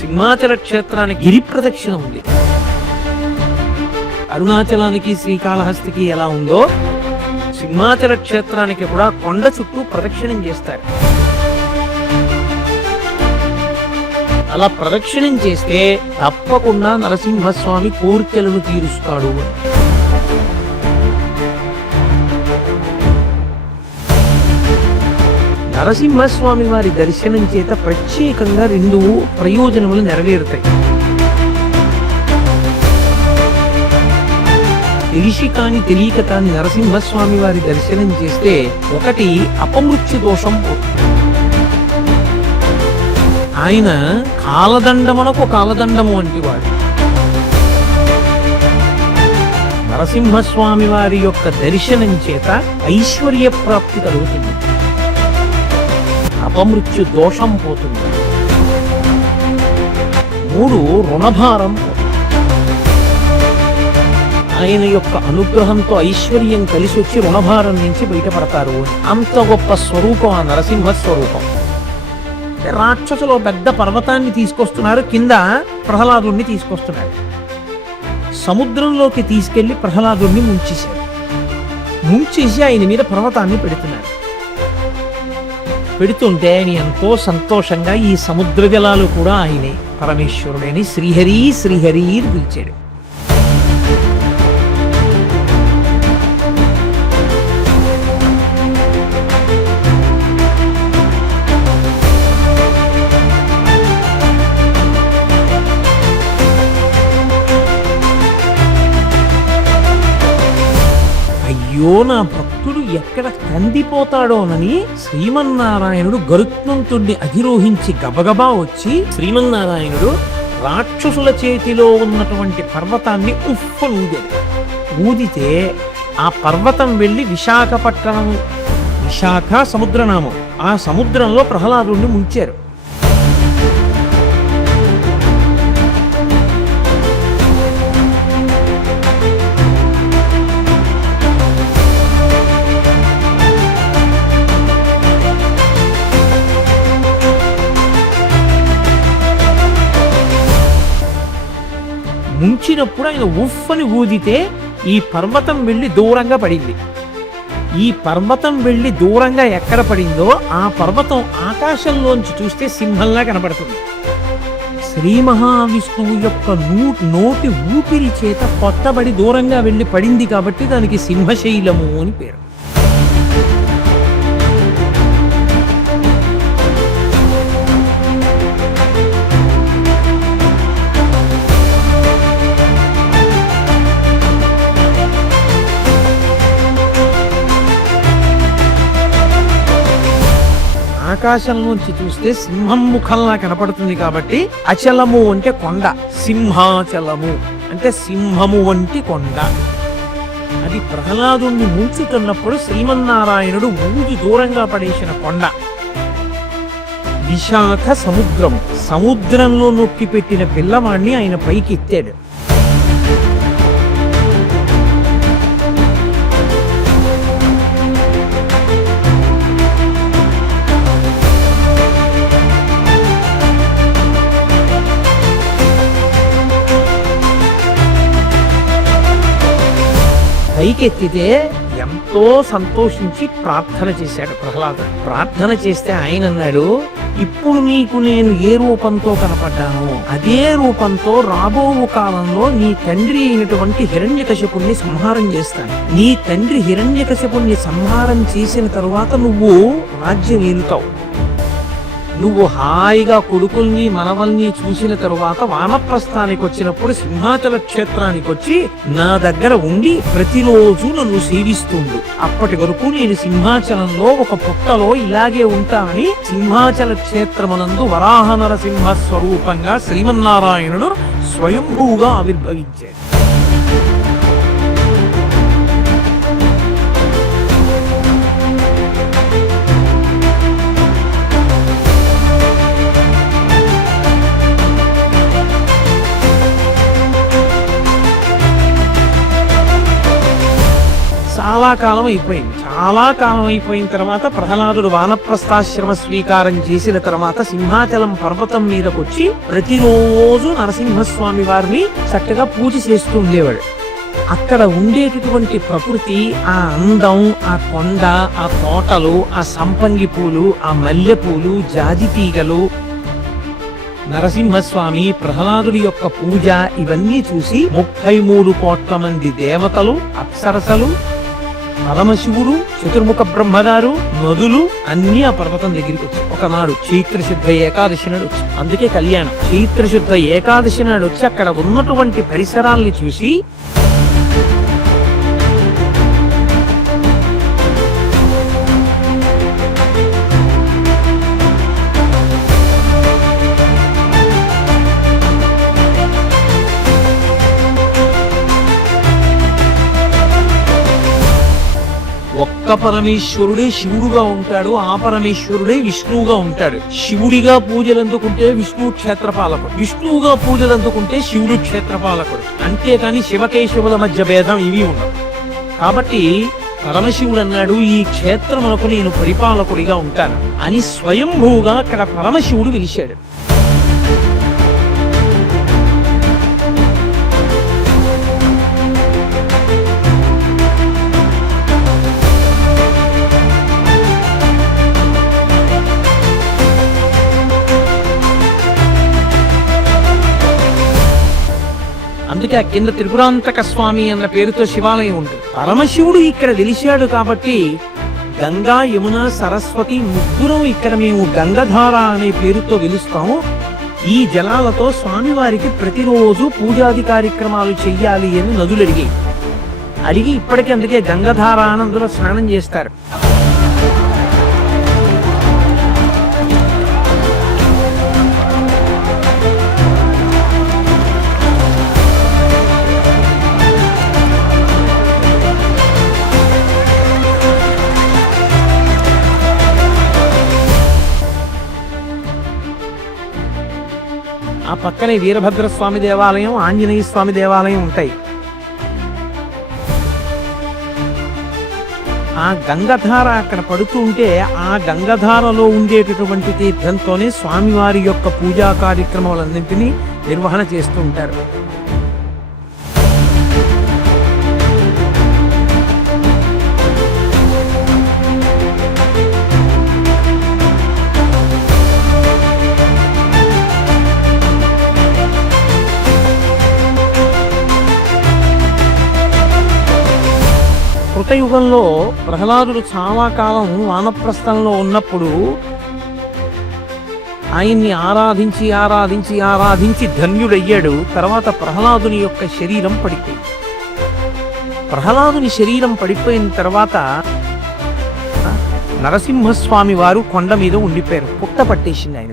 సింహాచల క్షేత్రానికి గిరి ప్రదక్షిణ ఉంది. అరుణాచలానికి శ్రీకాళహస్తికి ఎలా ఉందో సింహాచల క్షేత్రానికి కూడా కొండ చుట్టూ ప్రదక్షిణం చేస్తారు. అలా ప్రదక్షిణం చేస్తే తప్పకుండా నరసింహస్వామి కోరికలను తీరుస్తాడు అని. నరసింహస్వామి వారి దర్శనం చేత ప్రత్యేకంగా రెండు ప్రయోజనములు నెరవేరుతాయి. తెలిసి కాని తెలియక కాని నరసింహస్వామి వారి దర్శనం చేస్తే ఒకటి అపమృత్యు దోషం ఆయన కాలదండమునకు కాలదండము వంటి వాడు. నరసింహస్వామి వారి యొక్క దర్శనం చేత ఐశ్వర్య ప్రాప్తి కలుగుతుంది. అపమృత్యు దోషం పోతుంది. మూడు రుణభారం. ఆయన యొక్క అనుగ్రహంతో ఐశ్వర్యం కలిసి వచ్చి రుణభారం నుంచి బయటపడతారు. అంత గొప్ప స్వరూపం ఆ నరసింహ స్వరూపం రాక్షసులో పెద్ద పర్వతాన్ని తీసుకొస్తున్నారు. కింద ప్రహ్లాదుణ్ణి తీసుకొస్తున్నారు. సముద్రంలోకి తీసుకెళ్ళి ప్రహ్లాదుణ్ణి ముంచేశారు. ముంచేసి ఆయన మీద పర్వతాన్ని పెడుతున్నారు. పెడుతుంటే ఆయన ఎంతో సంతోషంగా ఈ సముద్ర జలాలు కూడా ఆయనే. పరమేశ్వరుడని శ్రీహరి శ్రీహరి అని పిలిచాడు. అయ్యో నా ఎక్కడ కందిపోతాడోనని శ్రీమన్నారాయణుడు గరుత్మంతుణ్ణి అధిరోహించి గబగబా వచ్చి శ్రీమన్నారాయణుడు రాక్షసుల చేతిలో ఉన్నటువంటి పర్వతాన్ని ఉఫ్ఫను ఊదాడు ఊదితే ఆ పర్వతం వెళ్ళి విశాఖపట్నం విశాఖ సముద్రనామం. ఆ సముద్రంలో ప్రహ్లాదుణ్ణి ముంచారు. ముంచినప్పుడు ఆయన ఉఫ్ అని ఊదితే ఈ పర్వతం వెళ్ళి దూరంగా పడింది. ఈ పర్వతం వెళ్ళి దూరంగా ఎక్కడ పడిందో ఆ పర్వతం ఆకాశంలోంచి చూస్తే సింహంలా కనబడుతుంది. శ్రీ మహావిష్ణువు యొక్క నూ నోటి ఊపిరి చేత కొత్తబడి దూరంగా వెళ్ళి పడింది కాబట్టి దానికి సింహశైలము అని పేరు. ఆకాశం నుంచి చూస్తే సింహం ముఖంలా కనపడుతుంది కాబట్టి అచలము అంటే కొండ. సింహాచలము అంటే సింహము వంటి కొండ. అది ప్రహ్లాదుణ్ణి ముంచుతున్నప్పుడు శ్రీమన్నారాయణుడు ఊగి దూరంగా పడేసిన కొండ. విశాఖ సముద్రం. సముద్రంలో నొక్కి పెట్టిన పిల్లవాణ్ణి ఆయన పైకి ఎత్తాడు పైకెత్తితే ఎంతో సంతోషించి ప్రార్థన చేశాడు ప్రహ్లాదుడు ప్రార్థన చేస్తే ఆయన అన్నాడు ఇప్పుడు నీకు నేను ఏ రూపంతో కనపడ్డాను అదే రూపంతో రాబో కాలంలో నీ తండ్రి అయినటువంటి హిరణ్యకశపుణ్ణి సంహారం చేస్తాను. నీ తండ్రి హిరణ్యకశపుణ్ణి సంహారం చేసిన తరువాత నువ్వు రాజ్యం ఏలుతావు. నువ్వు హాయిగా కొడుకుల్ని మనవల్ని చూసిన తరువాత వానప్రస్థానికి వచ్చినప్పుడు సింహాచల క్షేత్రానికి వచ్చి నా దగ్గర ఉండి ప్రతిరోజు నన్ను సేవిస్తుండు. అప్పటి వరకు నేను సింహాచలంలో ఒక పుట్టలో ఇలాగే ఉంటానని సింహాచల క్షేత్రమునందు వరాహ నరసింహ స్వరూపంగా శ్రీమన్నారాయణుడు స్వయంభూగా ఆవిర్భవించాడు. చాలా కాలం అయిపోయింది. చాలా కాలం అయిపోయిన తర్వాత ప్రహ్లాదుడు వానప్రస్థాశ్రమ స్వీకారం చేసిన తర్వాత సింహాచలం పర్వతం మీదకి వచ్చి ప్రతిరోజు నరసింహస్వామి వారిని చక్కగా పూజ చేస్తూ ఉండేవాడు. అక్కడ ఉండేటటువంటి ప్రకృతి ఆ అందం ఆ కొండ ఆ తోటలు ఆ సంపంగి పూలు ఆ మల్లె పూలు జాజి తీగలు నరసింహస్వామి ప్రహ్లాదుడి యొక్క పూజ ఇవన్నీ చూసి ముప్పై మూడు కోట్ల మంది దేవతలు అప్సరసలు పరమశివుడు చతుర్ముఖ బ్రహ్మగారు నదులు అన్ని ఆ పర్వతం దగ్గరికి వచ్చాయి. ఒకనాడు చైత్ర శుద్ధ ఏకాదశి నాడు వచ్చి అందుకే కళ్యాణం. చైత్ర శుద్ధ ఏకాదశి నాడు వచ్చి అక్కడ ఉన్నటువంటి పరిసరాల్ని చూసి ఒక్క పరమేశ్వరుడే శివుడుగా ఉంటాడు ఆ పరమేశ్వరుడే విష్ణువుగా ఉంటాడు. శివుడిగా పూజలు అందుకుంటే విష్ణువు క్షేత్రపాలకుడు విష్ణువుగా పూజలు అందుకుంటే శివుడు క్షేత్రపాలకుడు. అంతేకాని శివకేశవుల మధ్య భేదం ఇవి ఉండవు. కాబట్టి పరమశివుడు అన్నాడు ఈ క్షేత్రమునకు నేను పరిపాలకుడిగా ఉంటాను అని స్వయంభూగా అక్కడ పరమశివుడు పిలిచాడు. అందుకే ఆ కింద త్రిపురాంతక స్వామి అన్న పేరుతో శివాలయం ఉంటుంది పరమశివుడు ఇక్కడ వెలిశాడు కాబట్టి గంగా యమున సరస్వతి ముగ్గురం ఇక్కడ మేము గంగధార అనే పేరుతో వెలుస్తాము ఈ జలాలతో స్వామివారికి ప్రతిరోజు పూజాది కార్యక్రమాలు చెయ్యాలి అని నదులు అడిగాయి అడిగి ఇప్పటికీ అందుకే గంగధార అని అందులో స్నానం చేస్తారు. పక్కనే వీరభద్ర స్వామి దేవాలయం ఆంజనేయ స్వామి దేవాలయం ఉంటాయి. ఆ గంగధార అక్కడ పడుతూ ఉంటే ఆ గంగధారలో ఉండేటటువంటి తీర్థంతోనే స్వామివారి యొక్క పూజా కార్యక్రమాలన్నింటినీ నిర్వహణ చేస్తూ ఉంటారు. యుగంలో ప్రహ్లాదుడు చాలా కాలం వానప్రస్థంలో ఉన్నప్పుడు ఆయన్ని ఆరాధించి ఆరాధించి ఆరాధించి ధన్యుడయ్యాడు. తర్వాత ప్రహ్లాదుని యొక్క శరీరం పడిపోయింది. ప్రహ్లాదుని శరీరం పడిపోయిన తర్వాత నరసింహస్వామి వారు కొండ మీద ఉండిపోయారు. పుట్ట పట్టేసింది ఆయన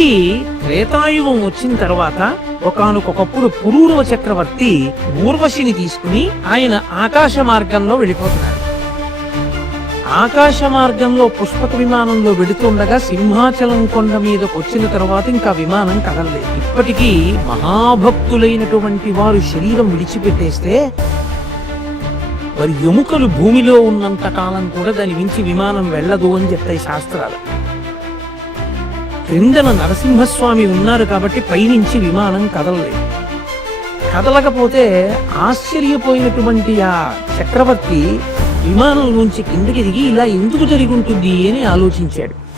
మళ్ళీ త్రేతాయుగం వచ్చిన తర్వాత ఒకనకొకప్పుడు పురూరవ చక్రవర్తి ఊర్వశిని తీసుకుని ఆయన ఆకాశ మార్గంలో వెళ్ళిపోతున్నాడు. ఆకాశ మార్గంలో పుష్పక విమానంలో వెడుతుండగా సింహాచలం కొండ మీదకు వచ్చిన తర్వాత ఇంకా విమానం కదలలేదు. ఇప్పటికీ మహాభక్తులైనటువంటి వారు శరీరం విడిచిపెట్టేస్తే వారి ఎముకలు భూమిలో ఉన్నంత కాలం కూడా దాని మించి విమానం వెళ్ళదు అని చెప్తాయి శాస్త్రాలు. క్రిందన నరసింహస్వామి ఉన్నారు కాబట్టి పైనుంచి విమానం కదలలేదు. కదలకపోతే ఆశ్చర్యపోయినటువంటి ఆ చక్రవర్తి విమానం నుంచి కిందకి దిగి ఇలా ఎందుకు జరిగి ఉంటుంది అని ఆలోచించాడు.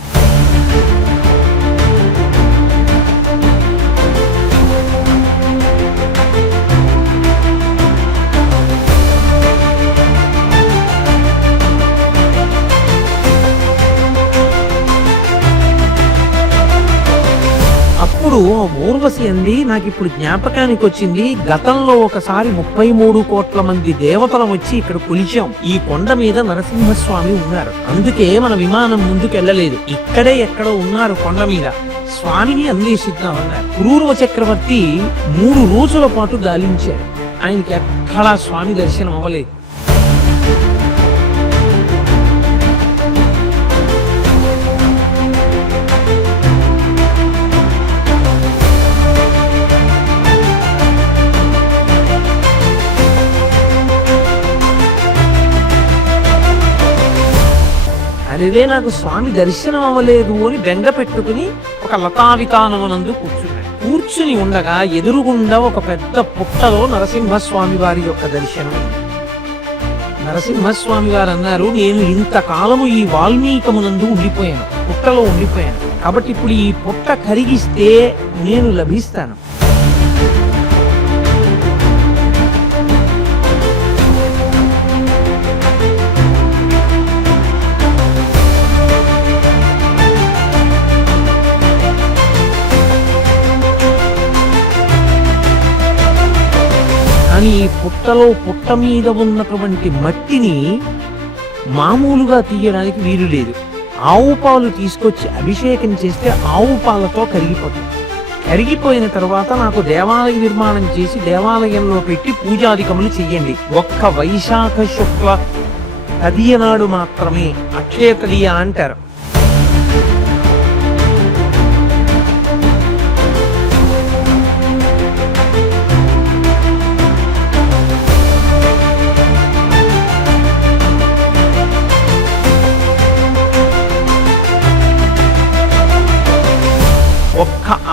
అప్పుడు ఊర్వశి అంది నాకు ఇప్పుడు జ్ఞాపకానికి వచ్చింది గతంలో ఒకసారి ముప్పై మూడు కోట్ల మంది దేవతలం వచ్చి ఇక్కడ కొలిచాం. ఈ కొండ మీద నరసింహస్వామి ఉన్నారు. అందుకే మన విమానం ముందుకు వెళ్ళలేదు ఇక్కడే ఎక్కడో ఉన్నారు కొండ మీద. స్వామిని అన్వేషిద్దామన్నారు క్రూరవ చక్రవర్తి మూడు రోజుల పాటు గాలించాడు. ఆయనకి ఎక్కడా స్వామి దర్శనం అవ్వలేదు. అరే నాకు స్వామి దర్శనం అవ్వలేదు అని బెంగ పెట్టుకుని ఒక లతావితానమునందు కూర్చున్నాడు. కూర్చుని ఉండగా ఎదురుగుండా ఒక పెద్ద పుట్టలో నరసింహస్వామి వారి యొక్క దర్శనం. నరసింహస్వామి గారు అన్నారు నేను ఇంతకాలము ఈ వాల్మీకమునందు ఉండిపోయాను పుట్టలో ఉండిపోయాను. కాబట్టి ఇప్పుడు ఈ పుట్ట కరిగిస్తే నేను లభిస్తాను. కానీ ఈ పుట్టలో పుట్ట మీద ఉన్నటువంటి మట్టిని మామూలుగా తీయడానికి వీలు లేదు. ఆవు పాలు తీసుకొచ్చి అభిషేకం చేస్తే ఆవు పాలతో కరిగిపోతుంది. కరిగిపోయిన తర్వాత నాకు దేవాలయ నిర్మాణం చేసి దేవాలయంలో పెట్టి పూజాధికములు చెయ్యండి. ఒక్క వైశాఖ శుక్ల తదియనాడు మాత్రమే అక్షయ తదియ అంటారు.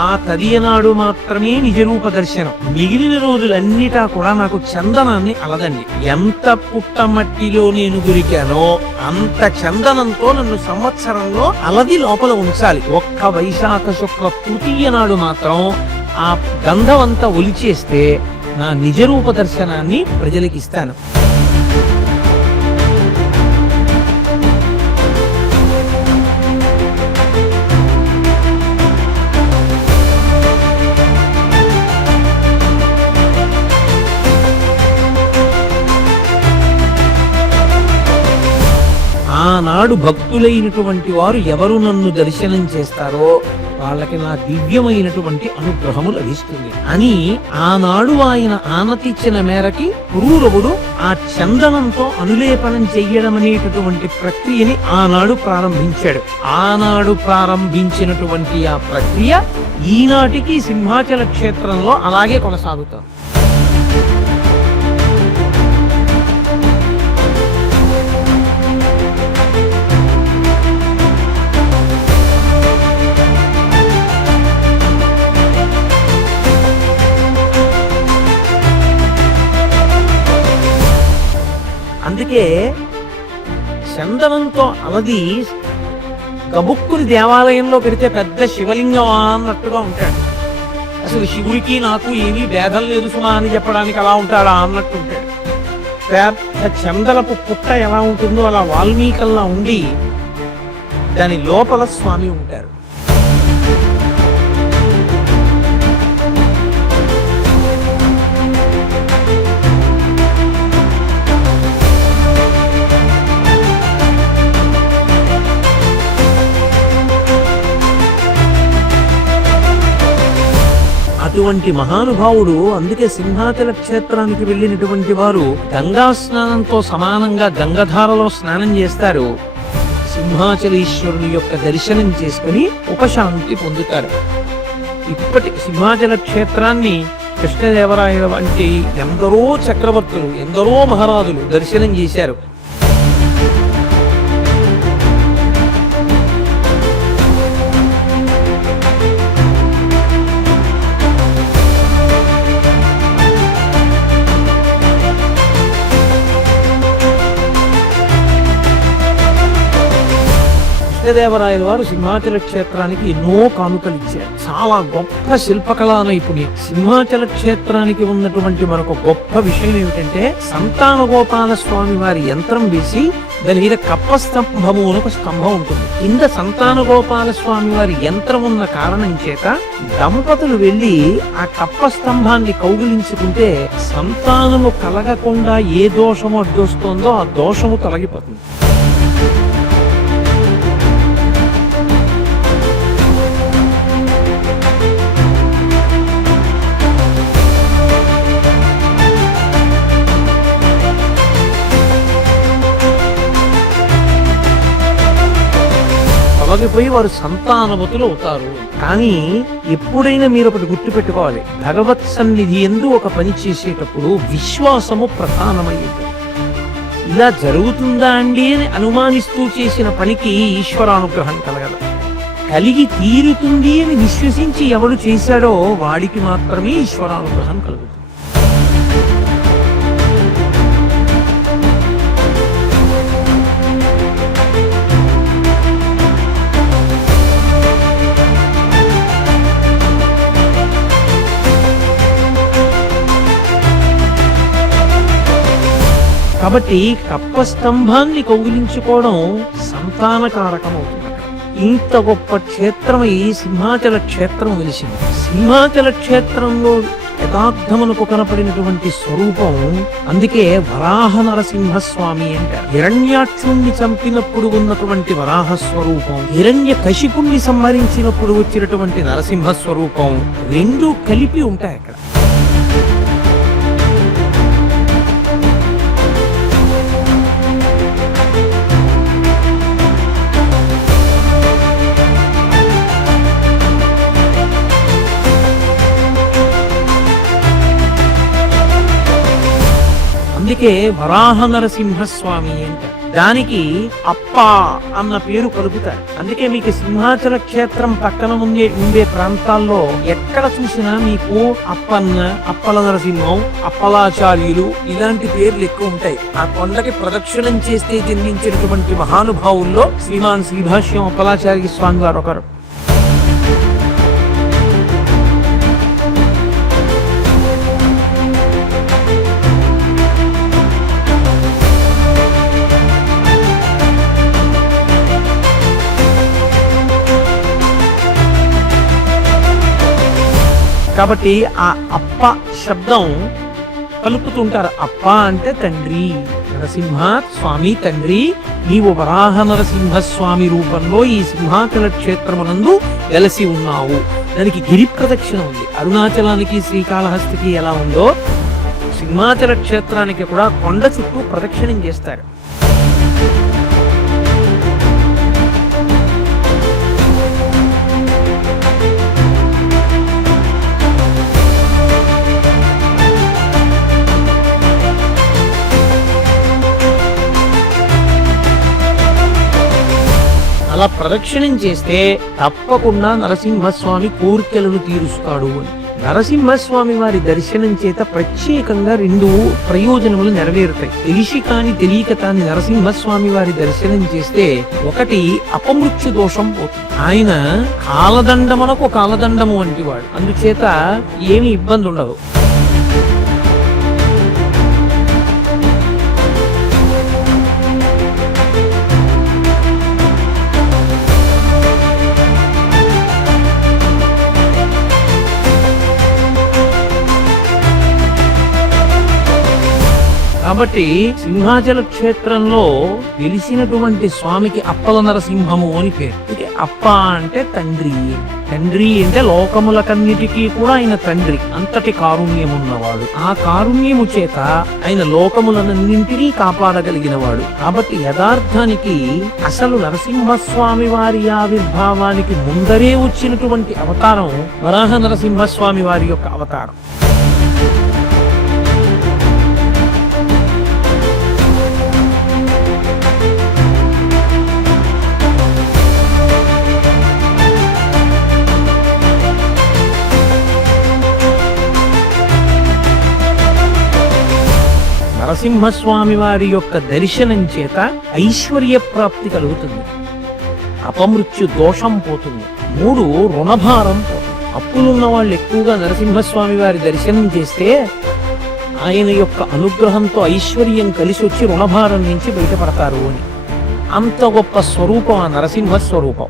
ఆ తదియనాడు మాత్రమే నిజరూప దర్శనం. మిగిలిన రోజులన్నిటా కూడా నాకు చందనాన్ని అలదండి ఎంత పుట్టమట్టిలో నేను దొరికానో అంత చందనంతో నన్ను సంవత్సరంలో అలది లోపల ఉంచాలి. ఒక్క వైశాఖ శుక్ల తృతీయ నాడు మాత్రం ఆ గంధం అంతా ఒలిచేస్తే నా నిజరూప దర్శనాన్ని ప్రజలకి ఆనాడు భక్తులైనటువంటి వారు ఎవరు నన్ను దర్శనం చేస్తారో వాళ్ళకి నా దివ్యమైనటువంటి అనుగ్రహము లభిస్తుంది. అని ఆనాడు ఆయన ఆనతిచ్చిన మేరకి పురూరవుడు ఆ చందనంతో అనులేపనం చెయ్యడం అనేటటువంటి ప్రక్రియని ఆనాడు ప్రారంభించాడు. ఆనాడు ప్రారంభించినటువంటి ఆ ప్రక్రియ ఈనాటికి సింహాచల క్షేత్రంలో అలాగే కొనసాగుతాం. చందనంతో అలది గబుక్కుని దేవాలయంలో పెడితే పెద్ద శివలింగం అన్నట్టుగా ఉంటాడు. అసలు శివుడికి నాకు ఏమీ భేదం లేదు సుమా అని చెప్పడానికి అలా ఉంటాడా అన్నట్టు ఉంటాడు. పెద్ద పుట్ట ఎలా ఉంటుందో అలా వాల్మీకల్లా ఉండి దాని లోపల స్వామి ఉంటారు. అటువంటి మహానుభావుడు అందుకే సింహాచల క్షేత్రానికి వెళ్ళినటువంటి వారు గంగా స్నానంతో సమానంగా గంగధారలో స్నానం చేస్తారు. సింహాచలేశ్వరుని యొక్క దర్శనం చేసుకుని ఉపశాంతి పొందుతారు. ఇప్పటి సింహాచల క్షేత్రాన్ని కృష్ణదేవరాయల వంటి ఎందరో చక్రవర్తులు ఎందరో మహారాజులు దర్శనం చేశారు. కృష్ణదేవరాయల వారు సింహాచల క్షేత్రానికి ఎన్నో కానుకలు ఇచ్చారు. చాలా గొప్ప శిల్పకళా నైపుణ్యం సింహాచల క్షేత్రానికి ఉన్నటువంటి మరొక గొప్ప విషయం ఏమిటంటే సంతాన గోపాల స్వామి వారి యంత్రం వేసి దాని మీద కప్ప స్తంభము అని ఒక స్తంభం ఉంటుంది. కింద సంతాన గోపాల స్వామి వారి యంత్రం ఉన్న కారణం చేత దంపతులు వెళ్ళి ఆ కప్ప స్తంభాన్ని కౌగిలించుకుంటే సంతానము కలగకుండా ఏ దోషము అడ్డొస్తుందో ఆ దోషము తొలగిపోతుంది. తొలగిపోయి వారు సంతానవతులు అవుతారు. కానీ ఎప్పుడైనా మీరు ఒకటి గుర్తుపెట్టుకోవాలి. భగవత్ సన్నిధి ఎందు ఒక పని చేసేటప్పుడు విశ్వాసము ప్రధానమైంది ఇలా జరుగుతుందా అండి అని అనుమానిస్తూ చేసిన పనికి ఈశ్వరానుగ్రహం కలగదు. కలిగి తీరుతుంది అని విశ్వసించి ఎవడు చేశాడో వాడికి మాత్రమే ఈశ్వరానుగ్రహం కలుగుతుంది. కాబట్టి కప్ప స్తంభాన్ని కౌగిలించుకోవడం సంతానకారకం అవుతుంది ఇంత గొప్ప క్షేత్రం ఈ సింహాచల క్షేత్రం వెలిసింది. సింహాచల క్షేత్రంలో యథార్థమునకు కనపడినటువంటి స్వరూపం అందుకే వరాహ నరసింహస్వామి అంటారు. హిరణ్యాక్షుణ్ణి చంపినప్పుడు ఉన్నటువంటి వరాహ స్వరూపం హిరణ్య కశిపుణ్ణి సంహరించినప్పుడు వచ్చినటువంటి నరసింహ స్వరూపం రెండూ కలిపి ఉంటాయి అక్కడ. అందుకే వరాహ నరసింహస్వామి అంట. దానికి అప్ప అన్న పేరు కలుపుతారు. అందుకే మీకు సింహాచల క్షేత్రం పక్కన ఉండే ఉండే ప్రాంతాల్లో ఎక్కడ చూసినా మీకు అప్పన్న అప్పల నరసింహం అప్పలాచార్యులు ఇలాంటి పేర్లు ఎక్కువ ఉంటాయి. ఆ కొండకి ప్రదక్షిణం చేస్తే జన్మించినటువంటి మహానుభావుల్లో శ్రీమాన్ శ్రీభాష్యం అప్పలాచార్య స్వామి గారు ఒకరు కాబట్టి ఆ అప్ప శబ్దం కలుపుతుంటారు అప్ప అంటే తండ్రి. నరసింహ స్వామి తండ్రి. నీవు వరాహ నరసింహ స్వామి రూపంలో ఈ సింహాచల క్షేత్రమునందు వెలసి ఉన్నావు. దానికి గిరి ప్రదక్షిణ ఉంది. అరుణాచలానికి శ్రీకాళహస్తికి ఎలా ఉందో సింహాచల క్షేత్రానికి కూడా కొండ చుట్టూ ప్రదక్షిణం చేస్తారు. అలా ప్రదక్షిణం చేస్తే తప్పకుండా నరసింహస్వామి కోరికలను తీరుస్తాడు అని. నరసింహస్వామి వారి దర్శనం చేత ప్రత్యేకంగా రెండు ప్రయోజనములు నెరవేరుతాయి. తెలిసి కాని తెలియక కాని నరసింహస్వామి వారి దర్శనం చేస్తే ఒకటి అపమృత్యు దోషం పోతుంది. ఆయన కాలదండమునకు కాలదండము వంటి వాడు అందుచేత ఏమి ఇబ్బంది ఉండదు కాబట్టి సింహాచల క్షేత్రంలో వెలిసినటువంటి స్వామికి అప్పల నరసింహము అని పేరు. అప్ప అంటే తండ్రి. తండ్రి అంటే లోకములకన్నిటికీ కూడా ఆయన తండ్రి. అంతటి కారుణ్యం ఉన్నవాడు ఆ కారుణ్యము చేత ఆయన లోకములనన్నింటినీ కాపాడగలిగిన వాడు కాబట్టి యథార్థానికి అసలు నరసింహస్వామి వారి ఆవిర్భావానికి ముందరే వచ్చినటువంటి అవతారం వరాహ నరసింహస్వామి వారి యొక్క అవతారం. నరసింహస్వామి వారి యొక్క దర్శనం చేత ఐశ్వర్య ప్రాప్తి కలుగుతుంది. అపమృత్యు దోషం పోతుంది. మూడు రుణభారం పోతుంది. అప్పులున్న వాళ్ళు ఎక్కువగా నరసింహస్వామి వారి దర్శనం చేస్తే ఆయన యొక్క అనుగ్రహంతో ఐశ్వర్యం కలిసి వచ్చి రుణభారం నుంచి బయటపడతారు అని. అంత గొప్ప స్వరూపం ఆ నరసింహ స్వరూపం